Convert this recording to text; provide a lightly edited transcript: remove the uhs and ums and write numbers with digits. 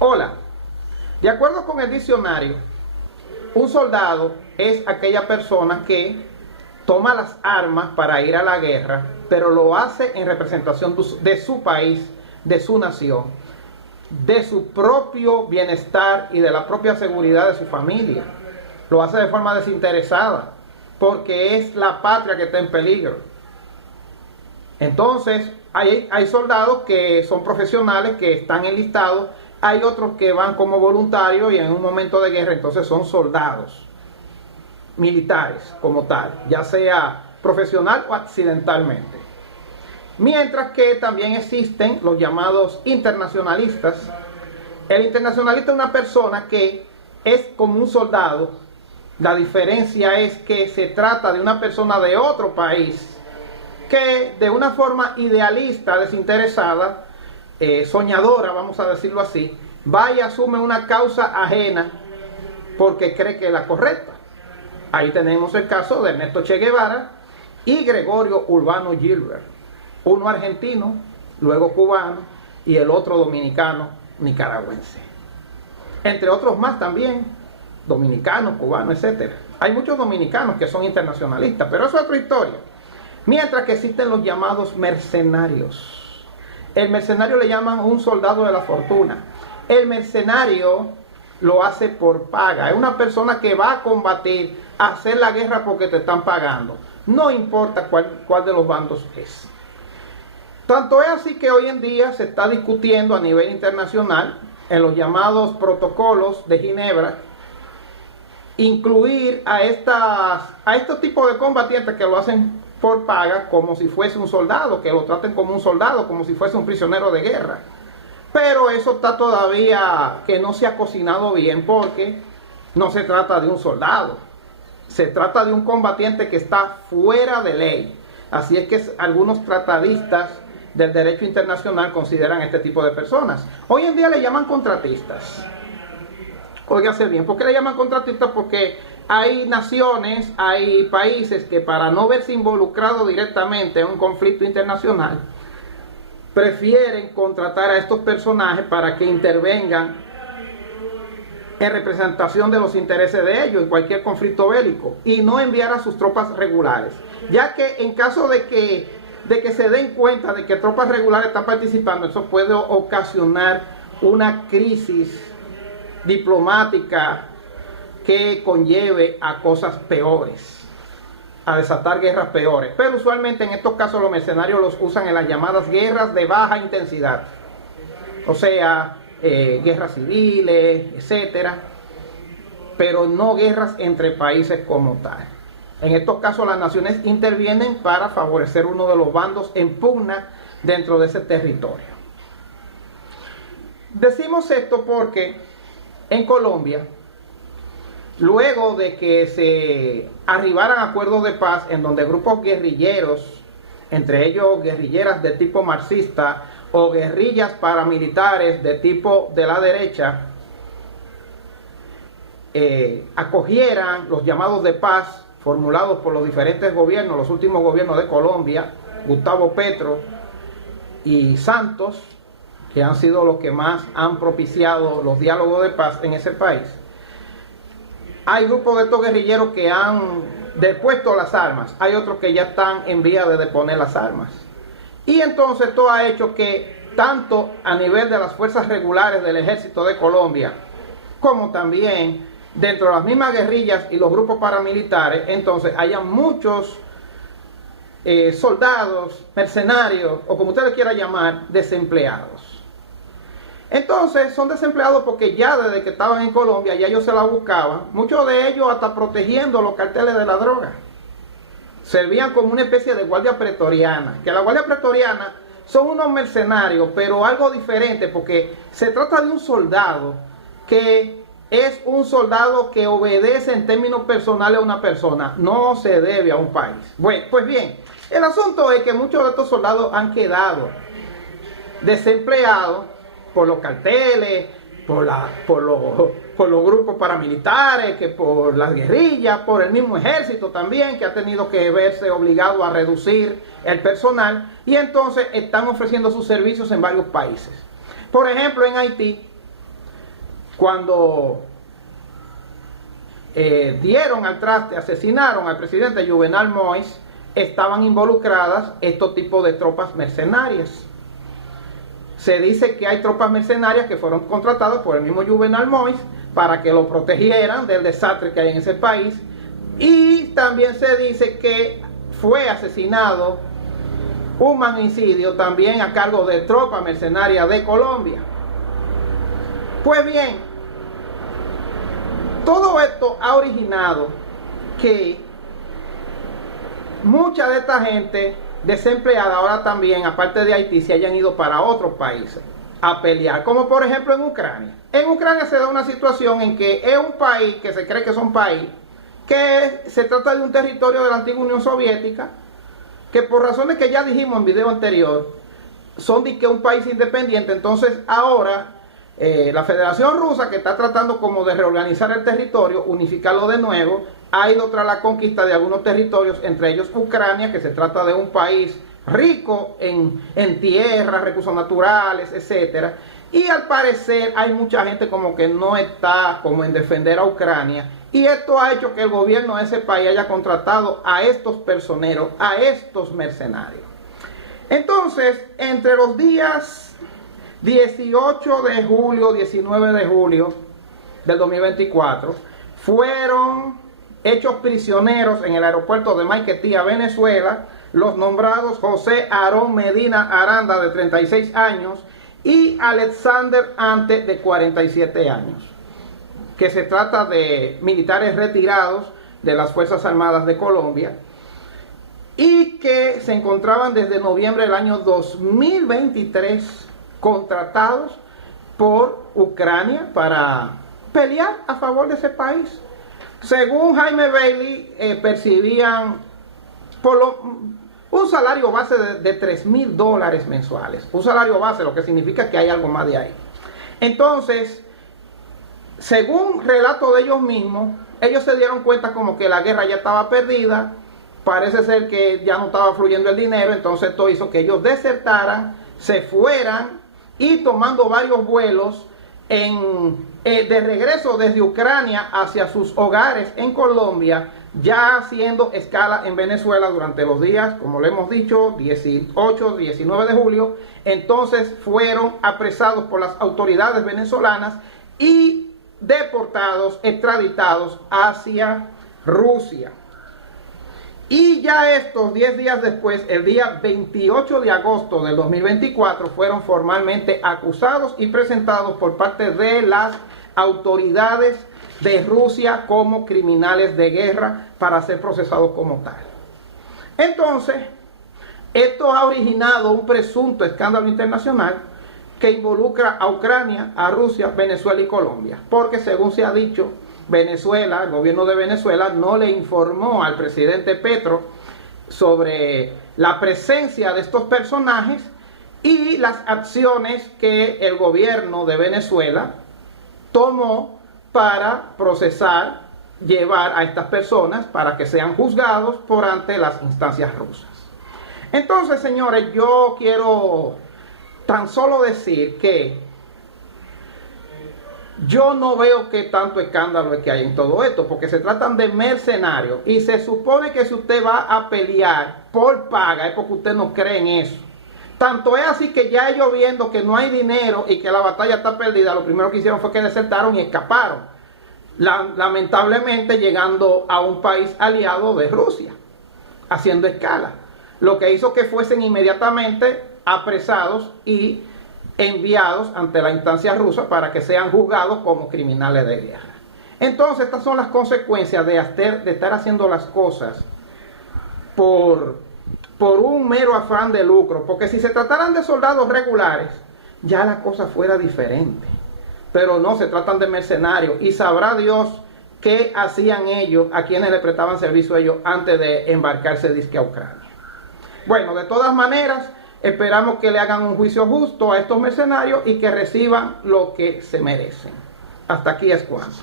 Hola, de acuerdo con el diccionario, un soldado es aquella persona que toma las armas para ir a la guerra, pero lo hace en representación de su país, de su nación, de su propio bienestar y de la propia seguridad de su familia. Lo hace de forma desinteresada, porque es la patria que está en peligro. Entonces, hay soldados que son profesionales, que están enlistados. Hay otros que van como voluntarios y en un momento de guerra entonces son soldados militares como tal, ya sea profesional o accidentalmente. Mientras que también existen los llamados internacionalistas. El internacionalista es una persona que es como un soldado. La diferencia es que se trata de una persona de otro país que de una forma idealista, desinteresada, soñadora, vamos a decirlo así, va y asume una causa ajena porque cree que es la correcta. Ahí tenemos el caso de Ernesto Che Guevara y Gregorio Urbano Gilbert, uno argentino, luego cubano y el otro dominicano nicaragüense, entre otros más también, dominicanos, cubanos, etc. Hay muchos dominicanos que son internacionalistas, pero eso es otra historia. Mientras que existen los llamados mercenarios. El mercenario le llaman un soldado de la fortuna. El mercenario lo hace por paga. Es una persona que va a combatir, a hacer la guerra porque te están pagando. No importa cuál de los bandos es. Tanto es así que hoy en día se está discutiendo a nivel internacional, en los llamados protocolos de Ginebra, incluir a estos tipos de combatientes que lo hacen por paga como si fuese un soldado, que lo traten como un soldado, como si fuese un prisionero de guerra. Pero eso está todavía que no se ha cocinado bien, porque no se trata de un soldado, se trata de un combatiente que está fuera de ley. Así es que algunos tratadistas del derecho internacional consideran este tipo de personas. Hoy en día le llaman contratistas. Óigase bien, ¿por qué le llaman contratistas? Porque hay naciones, hay países que para no verse involucrados directamente en un conflicto internacional, prefieren contratar a estos personajes para que intervengan en representación de los intereses de ellos en cualquier conflicto bélico y no enviar a sus tropas regulares, ya que en caso de que se den cuenta de que tropas regulares están participando, eso puede ocasionar una crisis diplomática que conlleve a cosas peores, a desatar guerras peores. Pero usualmente en estos casos los mercenarios los usan en las llamadas guerras de baja intensidad, o sea, guerras civiles, etcétera, pero no guerras entre países como tal. En estos casos las naciones intervienen para favorecer uno de los bandos en pugna dentro de ese territorio. Decimos esto porque en Colombia, luego de que se arribaran acuerdos de paz en donde grupos guerrilleros, entre ellos guerrilleras de tipo marxista o guerrillas paramilitares de tipo de la derecha, acogieran los llamados de paz formulados por los diferentes gobiernos, los últimos gobiernos de Colombia, Gustavo Petro y Santos, que han sido los que más han propiciado los diálogos de paz en ese país. Hay grupos de estos guerrilleros que han depuesto las armas, hay otros que ya están en vía de deponer las armas. Y entonces esto ha hecho que tanto a nivel de las fuerzas regulares del ejército de Colombia, como también dentro de las mismas guerrillas y los grupos paramilitares, entonces haya muchos soldados, mercenarios, o como usted le quiera llamar, desempleados. Entonces son desempleados porque ya desde que estaban en Colombia ya ellos se la buscaban, muchos de ellos hasta protegiendo los carteles de la droga. Servían como una especie de guardia pretoriana, que la guardia pretoriana son unos mercenarios, pero algo diferente, porque se trata de un soldado que es un soldado que obedece en términos personales a una persona, no se debe a un país. Bueno, pues bien, el asunto es que muchos de estos soldados han quedado desempleados por los carteles, por los grupos paramilitares, que por las guerrillas, por el mismo ejército también, que ha tenido que verse obligado a reducir el personal, y entonces están ofreciendo sus servicios en varios países. Por ejemplo, en Haití cuando dieron al traste, asesinaron al presidente Juvenal Moïse, estaban involucradas estos tipos de tropas mercenarias. Se dice que hay tropas mercenarias que fueron contratadas por el mismo Juvenal Moïse para que lo protegieran del desastre que hay en ese país. Y también se dice que fue asesinado un magnicidio también a cargo de tropas mercenarias de Colombia. Pues bien, todo esto ha originado que mucha de esta gente desempleada ahora también, aparte de Haití, se hayan ido para otros países a pelear, como por ejemplo en Ucrania. En Ucrania se da una situación en que es un país que se cree que es un país, que se trata de un territorio de la antigua Unión Soviética, que por razones que ya dijimos en video anterior, son de que un país independiente. Entonces ahora la Federación Rusa, que está tratando como de reorganizar el territorio, unificarlo de nuevo, ha ido tras la conquista de algunos territorios, entre ellos Ucrania, que se trata de un país rico en tierra, recursos naturales, etc. Y al parecer hay mucha gente como que no está como en defender a Ucrania. Y esto ha hecho que el gobierno de ese país haya contratado a estos personeros, a estos mercenarios. Entonces, entre los días 18 de julio, 19 de julio del 2024, fueron hechos prisioneros en el aeropuerto de Maiquetía, Venezuela, los nombrados José Aarón Medina Aranda, de 36 años, y Alexander Ante, de 47 años, que se trata de militares retirados de las Fuerzas Armadas de Colombia, y que se encontraban desde noviembre del año 2023 contratados por Ucrania para pelear a favor de ese país. Según Jaime Bailey, percibían un salario base de $3,000 mensuales. Un salario base, lo que significa que hay algo más de ahí. Entonces, según relato de ellos mismos, ellos se dieron cuenta como que la guerra ya estaba perdida. Parece ser que ya no estaba fluyendo el dinero. Entonces esto hizo que ellos desertaran, se fueran, y tomando varios vuelos de regreso desde Ucrania hacia sus hogares en Colombia, ya haciendo escala en Venezuela durante los días, como le hemos dicho, 18, 19 de julio. Entonces fueron apresados por las autoridades venezolanas y deportados, extraditados hacia Rusia. Y ya estos 10 días después, el día 28 de agosto del 2024, fueron formalmente acusados y presentados por parte de las autoridades de Rusia como criminales de guerra para ser procesados como tal. Entonces, esto ha originado un presunto escándalo internacional que involucra a Ucrania, a Rusia, Venezuela y Colombia, porque según se ha dicho, Venezuela, el gobierno de Venezuela no le informó al presidente Petro sobre la presencia de estos personajes y las acciones que el gobierno de Venezuela tomó para procesar, llevar a estas personas para que sean juzgados por ante las instancias rusas. Entonces, señores, yo quiero tan solo decir que yo no veo que tanto escándalo es que hay en todo esto, porque se tratan de mercenarios y se supone que si usted va a pelear por paga es porque usted no cree en eso. Tanto es así que ya ellos, viendo que no hay dinero y que la batalla está perdida, lo primero que hicieron fue que desertaron y escaparon, lamentablemente llegando a un país aliado de Rusia, haciendo escala, lo que hizo que fuesen inmediatamente apresados y enviados ante la instancia rusa para que sean juzgados como criminales de guerra. Entonces, estas son las consecuencias de estar haciendo las cosas por un mero afán de lucro, porque si se trataran de soldados regulares, ya la cosa fuera diferente, pero no, se tratan de mercenarios, y sabrá Dios qué hacían ellos, a quienes le prestaban servicio a ellos antes de embarcarse disque a Ucrania. Bueno, de todas maneras, esperamos que le hagan un juicio justo a estos mercenarios y que reciban lo que se merecen. Hasta aquí es cuanto.